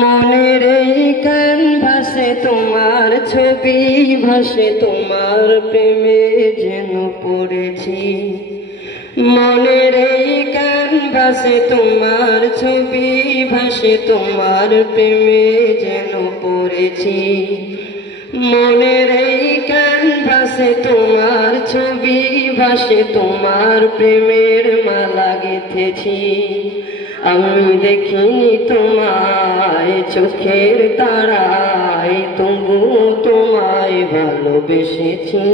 মনের এই ক্যানভাসে তোমার ছবি ভাসে, তোমার প্রেমে যেন পড়েছি। মনের এই ক্যানভাসে তোমার ছবি ভাসে, তোমার প্রেমে যেন পড়েছি। মনের এই ক্যানভাসে তোমার ছবি ভাসে, তোমার প্রেমের মালা গেঁথেছি। আমি দেখিনি তোমায় চোখের তারায়, তবুও তোমায় ভালোবেসেছি।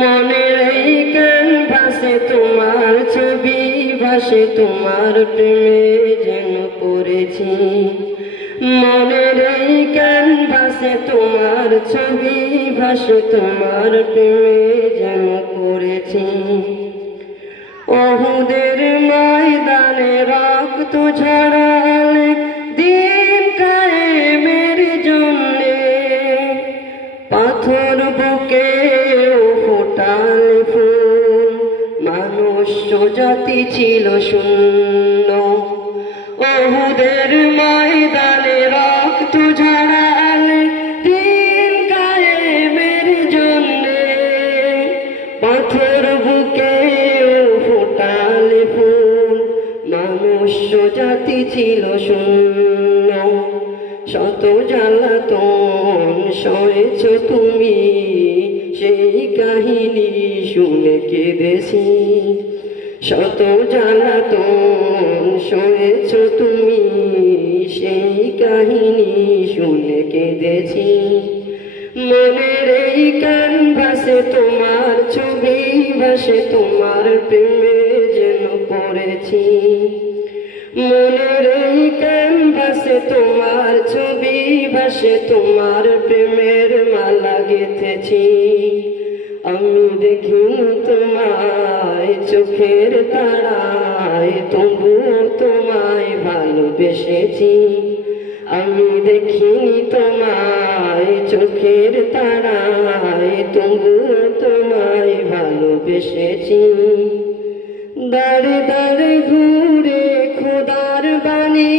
মনের এই ক্যানভাসে তোমার ছবি ভাসে, তোমার প্রেমে যেন পড়েছি। মনের এই ক্যানভাসে তোমার ছবি ভাসে, তোমার প্রেমে যেন পড়েছি। ওহুদের ময়দানে রক্ত ঝরালে দিন কায়েমের জন্যে, পাথর বুকে ফোটালে ফুল, মানুষ জাতি ছিল শূন্য। ওহুদের ময়দানে রক্ত ঝরালে দিন কায়েমের জন্যে, পাথর বুকে ফোটালে ফুল, মানুষ জাতি ছিল শূন্য। শত জ্বালাতন সয়েছ তুমি, সেই কাহিনী শুনে কেঁদেছি। শত জ্বালাতন সয়েছ তুমি, সেই কাহিনী শুনে কেঁদেছি। মনের এই ক্যানভাসে তোমার ছবি ভাসে, তোমার প্রেমে যেন পড়েছি। মনের এই ক্যানভাসে তোমার ছবি ভাসে, তোমার প্রেমের মালা গেঁথেছি। আমি দেখিনি তোমায় চোখের তারায়, তবুও তোমায় ভালোবেসেছি। আমি দেখিনি তোমায় চোখের তারায়, তবুও তোমায় ভালোবেসেছি। দাঁড়ে দাঁড়ে ঘুরে খোদার বাণী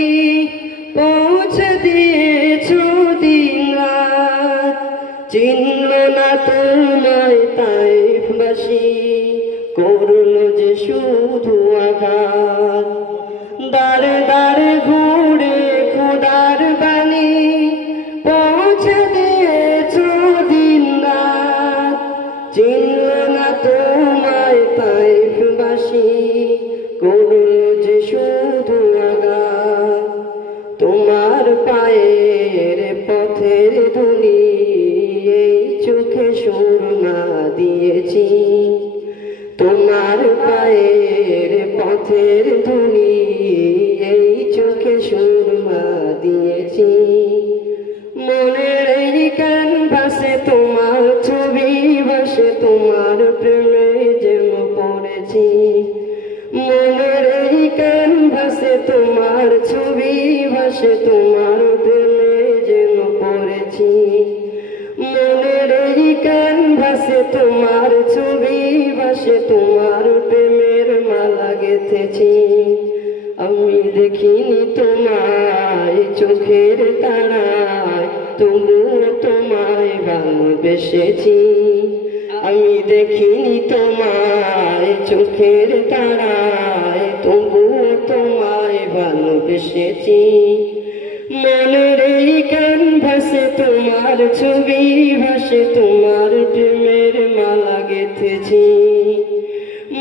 পৌঁছে দিয়েছ দিন রাত, চিনল না তোমায় তাইফবাসী, করল যে শুধু আঘাত। দাঁড়ে দাঁড়ে ঘুরে খোদার বাণী পৌঁছে দিয়েছ দিন রাত, চিনল না তোমায় তাইফবাসী, করল যে শুধু আঘাত। তোমার পায়ের পথের ধুলি এই চোখে সুরমা দিয়েছি। তোমার পায়ের পথের ধুলি এই চোখে সুরমা দিয়েছি। মনের এই ক্যানভাসে তোমার ছবি ভাসে, তোমার প্রেমে যেন পড়েছি। মনের এই ক্যানভাসে তোমার ছবি ভাসে, তোমার প্রেমে যেন পড়েছি। মনের এই ক্যানভাসে তোমার ছবি ভাসে, তোমার প্রেমের মালা গেঁথেছি। আমি দেখিনি তোমায় চোখের তারায়, তবুও তোমায় ভালোবেসেছি। আমি দেখিনি তোমায় চোখের তারায়, তবুও তোমায় ভালোবেসেছি। মনের এই ক্যানভাসে তোমার ছবি ভাসে, তোমার প্রেমের মালা গেঁথেছি।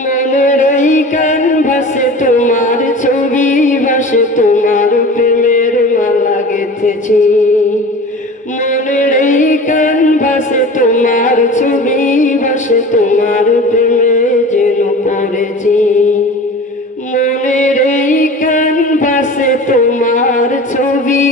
মনের এই ক্যানভাসে তোমার ছবি ভাসে, তোমার প্রেমের মালা গেঁথেছি। মনের এই ক্যানভাসে তোমার ছবি ভাসে, তোমার প্রেমে যেন পড়েছি। মনের এই ক্যানভাসে তোমার ছবি